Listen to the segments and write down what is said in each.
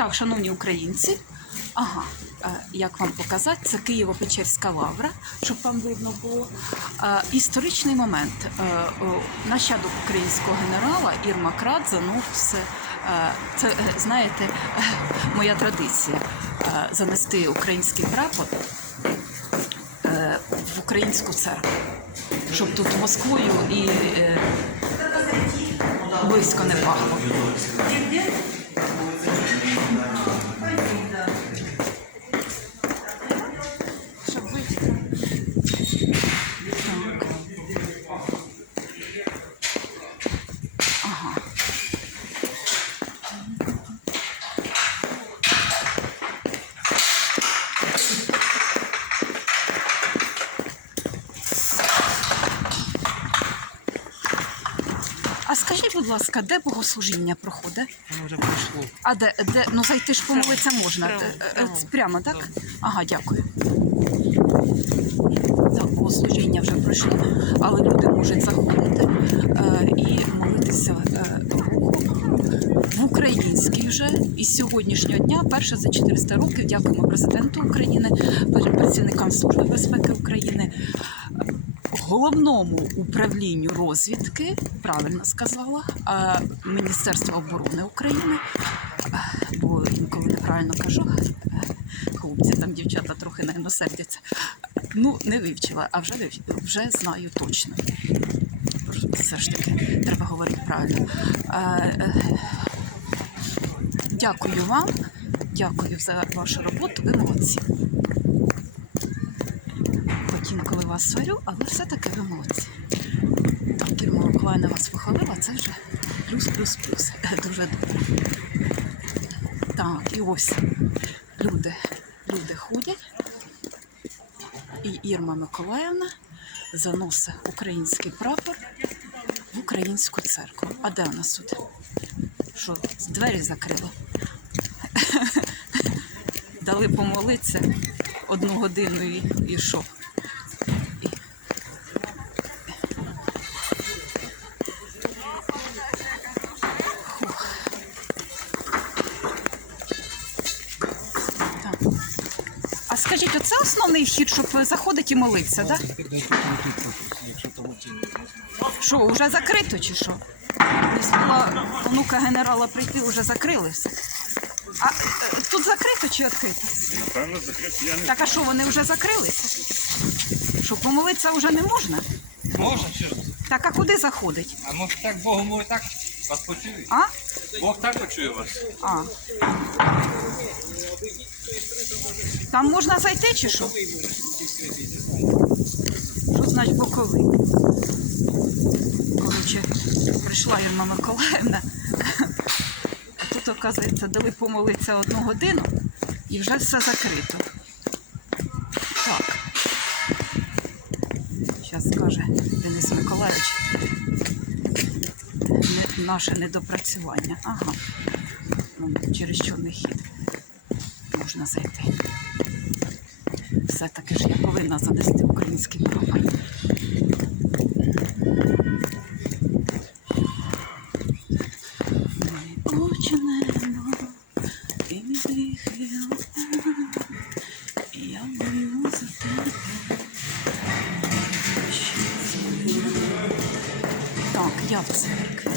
Так, шановні українці. Ага, е, як вам показати, це Києво-Печерська лавра, щоб вам видно було. Е, Історичний момент. Е, Нащадок українського генерала Ірма Крадза, ну все. Це, знаєте, моя традиція занести український прапор в українську церкву, щоб тут Москвою і близько не пахло. Скажіть, будь ласка, де богослужіння проходить? Воно вже пройшло. А де, де ну зайти ж помолитися можна? Прямо, Е, е, прямо. Прямо, так? Ага, дякую. Так, богослужіння вже пройшло, але люди можуть заходити е, і молитися е, в українській вже і з сьогоднішнього дня, перше за 400 років, дякуємо президенту України, працівникам Служби безпеки України, головному управлінню розвідки, правильно сказала, Міністерства оборони України. Бо інколи неправильно кажу, хлопці там дівчата трохи не сердяться. Ну, не вивчила, а вже вив- вже знаю точно. Все ж таки, треба говорити правильно. Е, Дякую вам, дякую за вашу роботу. Ви молодці. Вас сварю, але все-таки ви молодці. Так, Ірма Миколаївна вас похвалила, це вже плюс, плюс, плюс. Дуже добре. Так, і ось люди, люди ходять. І Ірма Миколаївна заносить український прапор в українську церкву. А де у нас тут? Що, двері закрила? Дали помолитися одну годину і що? Скажіть, оце основний вхід, щоб заходити і молитися, так? Що, вже закрито чи що? Десь була онука генерала прийти, вже закрили все. А е, тут закрито чи відкрито? Напевно, закрити я не Так а що, вони вже закрилися? Що, помолитися вже не можна? Можна чи ж? Так а куди заходить? А може так Богу може так вас почує? А? Бог так почує вас. А. Там можна зайти чи що? Що значить боковий? Коротше, прийшла Ірма Миколаївна. Тут, оказується, дали помолитися одну годину і вже все закрито. Наше недопрацювання. Ага. Ну, через чорний хід можна зайти. Все-таки ж я повинна занести український прапор. Я в церкві.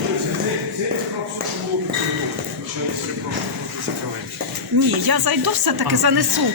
Ні, я зайду все-таки занесу